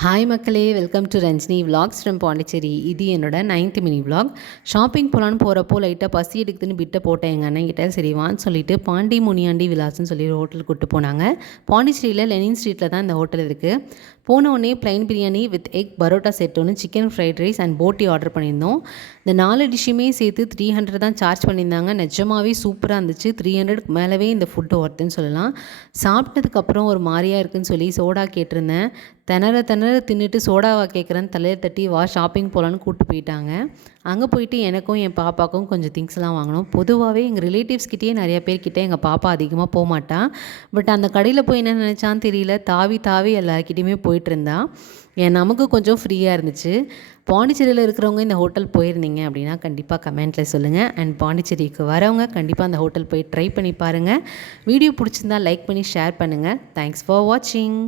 Hi மக்களே, welcome to Ranjini vlogs from Pondicherry. இது என்னோட 9th மினி விலாக். ஷாப்பிங் போகலான்னு போகிறப்போ லைட்டாக பசி எடுக்குதுன்னு பிட்டை போட்டேன் எங்கள் அண்ணன் கிட்ட. சரி வான்னு சொல்லிட்டு பாண்டி முனியாண்டி விலாஸ்ன்னு சொல்லி ஒரு ஹோட்டலுக்கு கூப்பிட்டு போனாங்க. பாண்டிச்சேரியில் லெனின் ஸ்ட்ரீட்டில் தான் இந்த ஹோட்டல் இருக்குது. போன உடனே plain biryani with egg parotta set ஒன்று, சிக்கன் ஃப்ரைட் ரைஸ் அண்ட் போட்டி ஆர்டர் பண்ணியிருந்தோம். இந்த 4 டிஷ்ஷுமே சேர்த்து 300 தான் சார்ஜ் பண்ணியிருந்தாங்க. நிஜமாகவே சூப்பராக இருந்துச்சு. 300க்கு மேலவே இந்த ஃபுட்டு ஒர்த்துன்னு சொல்லலாம். சாப்பிட்டதுக்கப்புறம் ஒரு மாதிரியாக இருக்குதுன்னு சொல்லி சோடா கேட்டிருந்தேன். திணற தின்னுட்டு சோடாவா கேட்குறேன்னு தலையை தட்டி வா ஷாப்பிங் போகலான்னு கூப்பிட்டு போயிட்டாங்க. அங்கே போயிட்டு எனக்கும் என் பாப்பாவுக்கும் கொஞ்சம் திங்ஸ்லாம் வாங்கினோம். பொதுவாகவே எங்கள் ரிலேட்டிவ்ஸ்கிட்டே நிறைய பேர்கிட்ட எங்கள் பாப்பா அதிகமாக போகமாட்டா. பட் அந்த கடையில் போய் என்ன நினச்சான்னு தெரியல, தாவி தாவி எல்லாருக்கிட்டையுமே போயிட்டுருந்தா. நமக்கு கொஞ்சம் ஃப்ரீயாக இருந்துச்சு. பாண்டிச்சேரியில் இருக்கிறவங்க இந்த ஹோட்டல் போயிருந்தீங்க அப்படின்னா கண்டிப்பாக கமெண்ட்டில் சொல்லுங்கள். அண்ட் பாண்டிச்சேரிக்கு வரவங்க கண்டிப்பாக அந்த ஹோட்டல் போய் ட்ரை பண்ணி பாருங்கள். வீடியோ பிடிச்சிருந்தா லைக் பண்ணி ஷேர் பண்ணுங்கள். தேங்க்ஸ் ஃபார் வாட்சிங்.